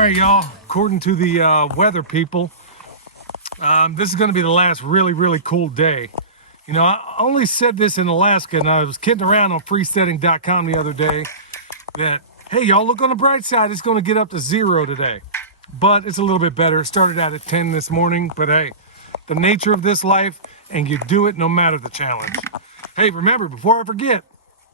right, y'all. According to the weather people, this is going to be the last really cool day. You know, I only said this in Alaska, and I was kidding around on freesetting.com the other day that, hey, y'all, look on the bright side. It's going to get up to 0 today. But it's a little bit better. It started out at 10 this morning. But, hey, the nature of this life, and you do it no matter the challenge. Hey, remember, before I forget,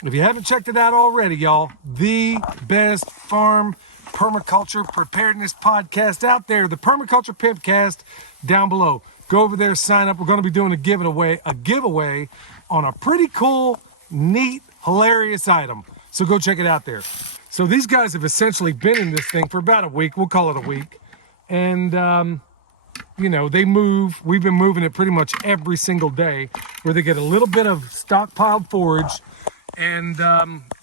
if you haven't checked it out already, y'all, the best farm permaculture preparedness podcast out there, the Permaculture Pipcast, down below. Go over there, sign up. We're going to be doing a giveaway on a pretty cool, neat, hilarious item. So go check it out there. So these guys have essentially been in this thing for about a week. We'll call it a week. And, you know, they move. We've been moving it pretty much every single day where they get a little bit of stockpiled forage. And,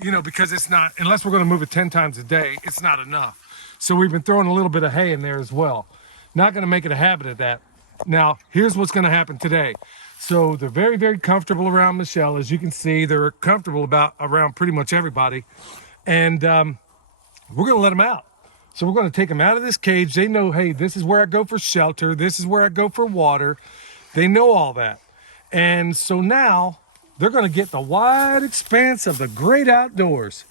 you know, because it's not, unless we're going to move it 10 times a day, it's not enough. So we've been throwing a little bit of hay in there as well. Not going to make it a habit of that. Now, here's what's going to happen today. So they're very comfortable around Michelle. As you can see, they're comfortable around pretty much everybody. And we're going to let them out. So we're going to take them out of this cage. They know, hey, this is where I go for shelter. This is where I go for water. They know all that. And so now they're going to get the wide expanse of the great outdoors.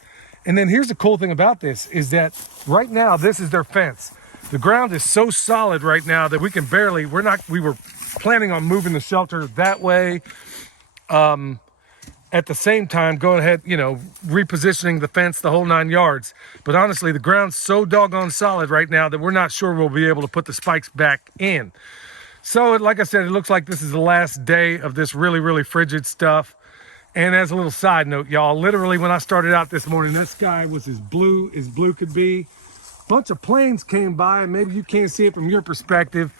And then here's the cool thing about this is that right now, this is their fence. The ground is so solid right now that we can barely, we were planning on moving the shelter that way. At the same time, go ahead, you know, repositioning the fence, the whole 9 yards. But honestly, the ground's so doggone solid right now that we're not sure we'll be able to put the spikes back in. So like I said, it looks like this is the last day of this really frigid stuff. And as a little side note, y'all, literally when I started out this morning, that sky was as blue could be. Bunch of planes came by, and maybe you can't see it from your perspective.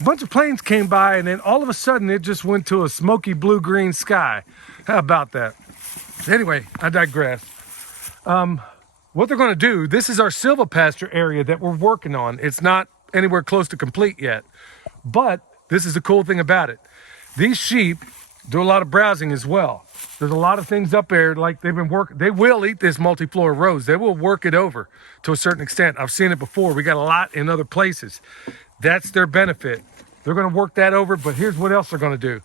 A bunch of planes came by, and then all of a sudden it just went to a smoky blue-green sky. How about that? Anyway, I digress. What they're going to do, this is our silvopasture area that we're working on. It's not anywhere close to complete yet, but this is the cool thing about it. These sheep do a lot of browsing as well. There's a lot of things up there, like they've been working. They will eat this multiflora rose. They will work it over to a certain extent. I've seen it before. We got a lot in other places. That's their benefit. They're going to work that over, but here's what else they're going to do.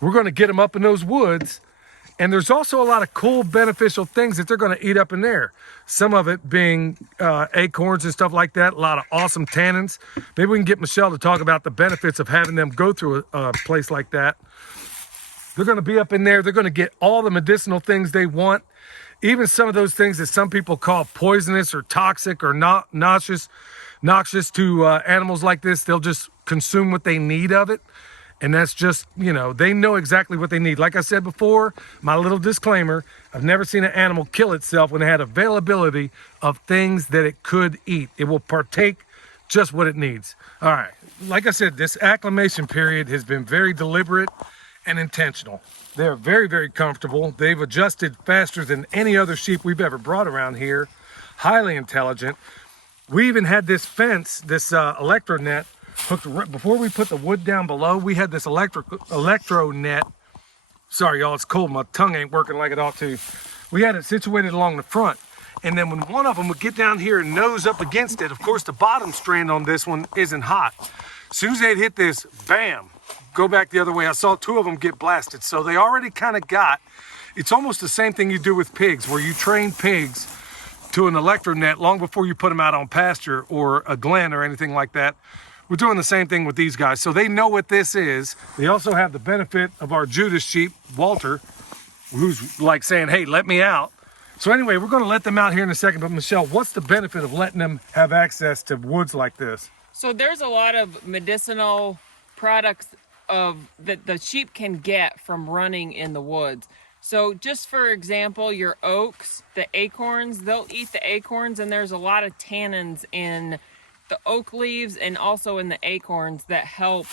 We're going to get them up in those woods, and there's also a lot of cool, beneficial things that they're going to eat up in there. Some of it being acorns and stuff like that, a lot of awesome tannins. Maybe we can get Michelle to talk about the benefits of having them go through a place like that. They're going to be up in there. They're going to get all the medicinal things they want. Even some of those things that some people call poisonous or toxic or not noxious to animals like this. They'll just consume what they need of it. And that's just, you know, they know exactly what they need. Like I said before, my little disclaimer, I've never seen an animal kill itself when it had availability of things that it could eat. It will partake just what it needs. All right. Like I said, this acclimation period has been very deliberate and intentional. They're very comfortable. They've adjusted faster than any other sheep we've ever brought around here. Highly intelligent. We even had this fence, this electro net hooked before we put the wood down below. We had this electro net. Sorry, y'all, it's cold. My tongue ain't working like it ought to. We had it situated along the front. And then when one of them would get down here and nose up against it, of course, the bottom strand on this one isn't hot. As soon as they'd hit this, bam, go back the other way. I saw 2 of them get blasted. So they already kind of got, it's almost the same thing you do with pigs, where you train pigs to an electro net long before you put them out on pasture or a glen or anything like that. We're doing the same thing with these guys. So they know what this is. They also have the benefit of our Judas sheep, Walter, who's like saying, hey, let me out. So anyway, we're going to let them out here in a second. But Michelle, what's the benefit of letting them have access to woods like this? So there's a lot of medicinal products that the sheep can get from running in the woods. So just for example, your oaks, the acorns, they'll eat the acorns, and there's a lot of tannins in the oak leaves and also in the acorns that help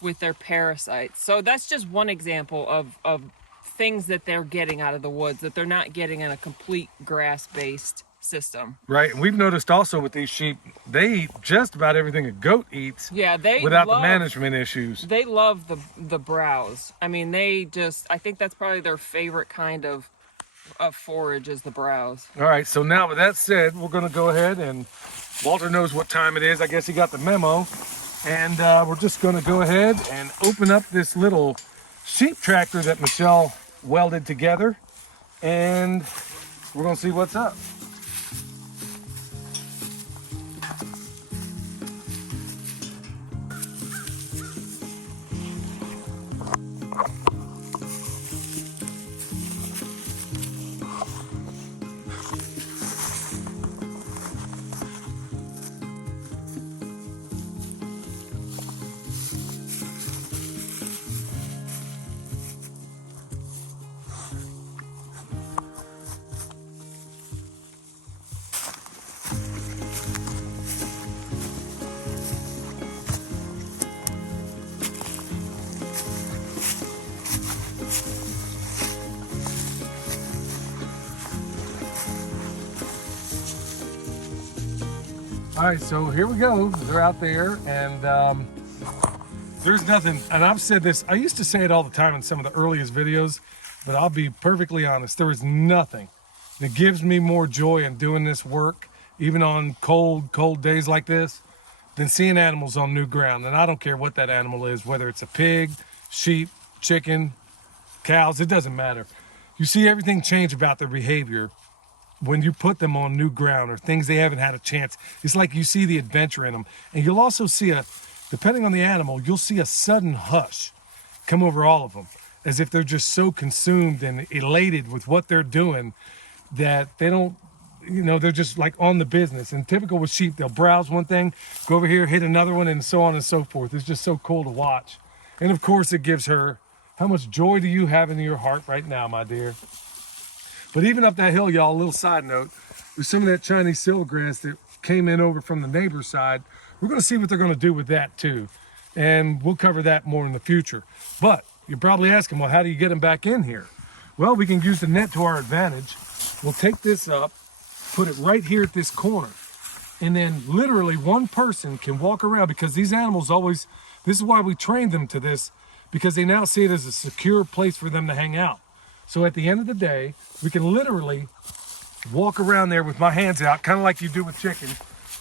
with their parasites. So that's just one example of things that they're getting out of the woods that they're not getting in a complete grass-based system. Right, and we've noticed also with these sheep, they eat just about everything a goat eats. Yeah, without the management issues. They love the browse. I mean, I think that's probably their favorite kind of forage is the browse. All right, so now with that said, we're going to go ahead and Walter knows what time it is. I guess he got the memo. And we're just going to go ahead and open up this little sheep tractor that Michelle welded together. And we're going to see what's up. All right, so here we go. They're out there, and there's nothing, and I've said this, I used to say it all the time in some of the earliest videos, but I'll be perfectly honest, there is nothing that gives me more joy in doing this work, even on cold days like this, than seeing animals on new ground. And I don't care what that animal is, whether it's a pig, sheep, chicken, cows, it doesn't matter. You see everything change about their behavior when you put them on new ground or things they haven't had a chance. It's like you see the adventure in them. And you'll also see depending on the animal, you'll see a sudden hush come over all of them, as if they're just so consumed and elated with what they're doing that they don't, they're just like on the business. And typical with sheep, they'll browse one thing, go over here, hit another one, and so on and so forth. It's just so cool to watch. And of course it gives her, how much joy do you have in your heart right now, my dear? But even up that hill, y'all, a little side note, there's some of that Chinese silvergrass that came in over from the neighbor's side. We're going to see what they're going to do with that too. And we'll cover that more in the future. But you're probably asking, well, how do you get them back in here? Well, we can use the net to our advantage. We'll take this up, put it right here at this corner. And then literally one person can walk around, because these animals always, this is why we trained them to this, because they now see it as a secure place for them to hang out. So at the end of the day, we can literally walk around there with my hands out, kind of like you do with chickens,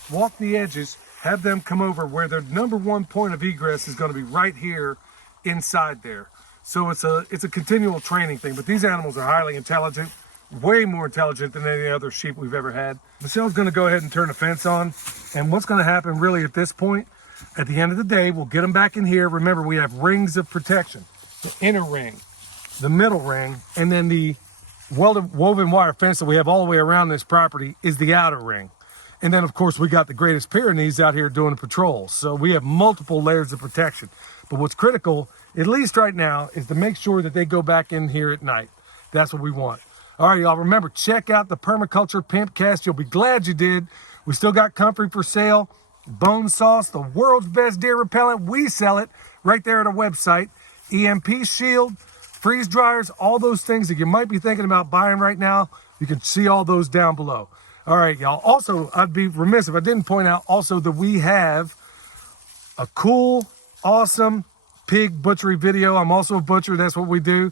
walk the edges, have them come over where their number one point of egress is going to be right here inside there. So it's a continual training thing, but these animals are highly intelligent, way more intelligent than any other sheep we've ever had. Michelle's going to go ahead and turn the fence on, and what's going to happen really at this point, at the end of the day, we'll get them back in here. Remember, we have rings of protection, the inner ring, the middle ring, and then the woven wire fence that we have all the way around this property is the outer ring. And then of course we got the greatest Pyrenees out here doing patrols. So we have multiple layers of protection. But what's critical, at least right now, is to make sure that they go back in here at night. That's what we want. All right, y'all, remember, check out the Permaculture Pimpcast. You'll be glad you did. We still got comfrey for sale, bone sauce, the world's best deer repellent. We sell it right there at our website. EMP shield, freeze dryers, all those things that you might be thinking about buying right now, you can see all those down below. All right, y'all. Also, I'd be remiss if I didn't point out also that we have a cool, awesome pig butchery video. I'm also a butcher. That's what we do.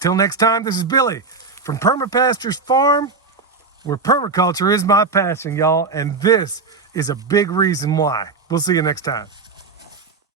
Till next time, this is Billy from Perma Pastures Farm, where permaculture is my passion, y'all. And this is a big reason why. We'll see you next time.